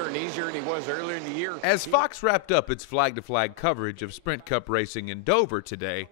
smoother and easier than he was earlier in the year. As Fox wrapped up its flag-to-flag coverage of Sprint Cup racing in Dover today,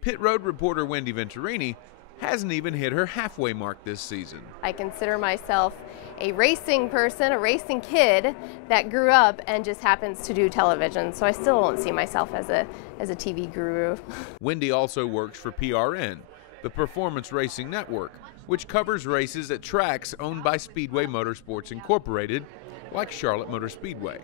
pit road reporter Wendy Venturini hasn't even hit her halfway mark this season. I consider myself a racing person, a racing kid that grew up and just happens to do television, so I still don't see myself as a TV guru. Wendy also works for PRN, the Performance Racing Network, which covers races at tracks owned by Speedway Motorsports Incorporated, like Charlotte Motor Speedway.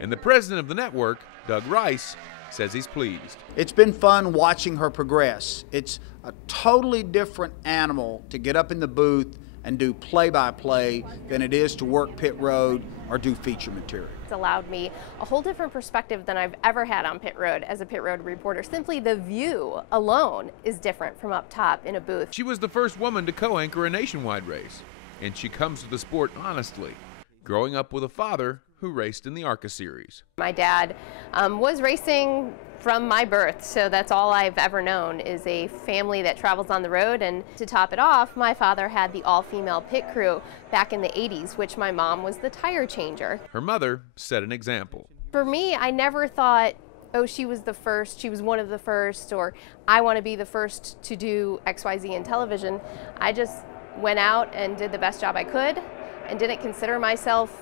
And the president of the network, Doug Rice, says he's pleased. It's been fun watching her progress. It's a totally different animal to get up in the booth and do play-by-play than it is to work pit road or do feature material. It's allowed me a whole different perspective than I've ever had on pit road as a pit road reporter. Simply the view alone is different from up top in a booth. She was the first woman to co-anchor a nationwide race, and she comes to the sport honestly, growing up with a father who raced in the ARCA series. My dad was racing from my birth, so that's all I've ever known is a family that travels on the road. And to top it off, my father had the all-female pit crew back in the 80s, which my mom was the tire changer. Her mother set an example. For me, I never thought, oh, she was the first, she was one of the first, or I want to be the first to do XYZ in television. I just went out and did the best job I could and didn't consider myself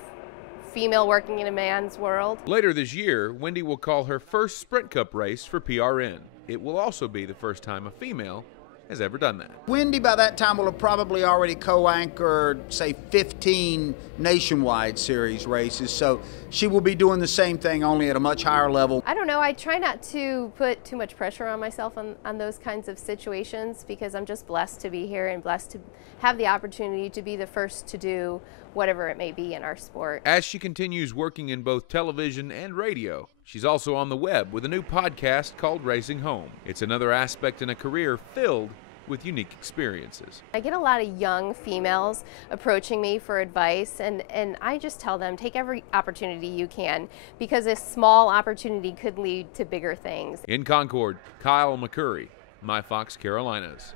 female working in a man's world. Later this year, Wendy will call her first Sprint Cup race for PRN. It will also be the first time a female has ever done that. Wendy by that time will have probably already co-anchored, say, 15 nationwide series races, so she will be doing the same thing, only at a much higher level. I don't know, I try not to put too much pressure on myself on those kinds of situations, because I'm just blessed to be here and blessed to have the opportunity to be the first to do whatever it may be in our sport. As she continues working in both television and radio, she's also on the web with a new podcast called Racing Home. It's another aspect in a career filled with unique experiences. I get a lot of young females approaching me for advice, and I just tell them, take every opportunity you can, because a small opportunity could lead to bigger things. In Concord, Kyle McCurry, My Fox Carolinas.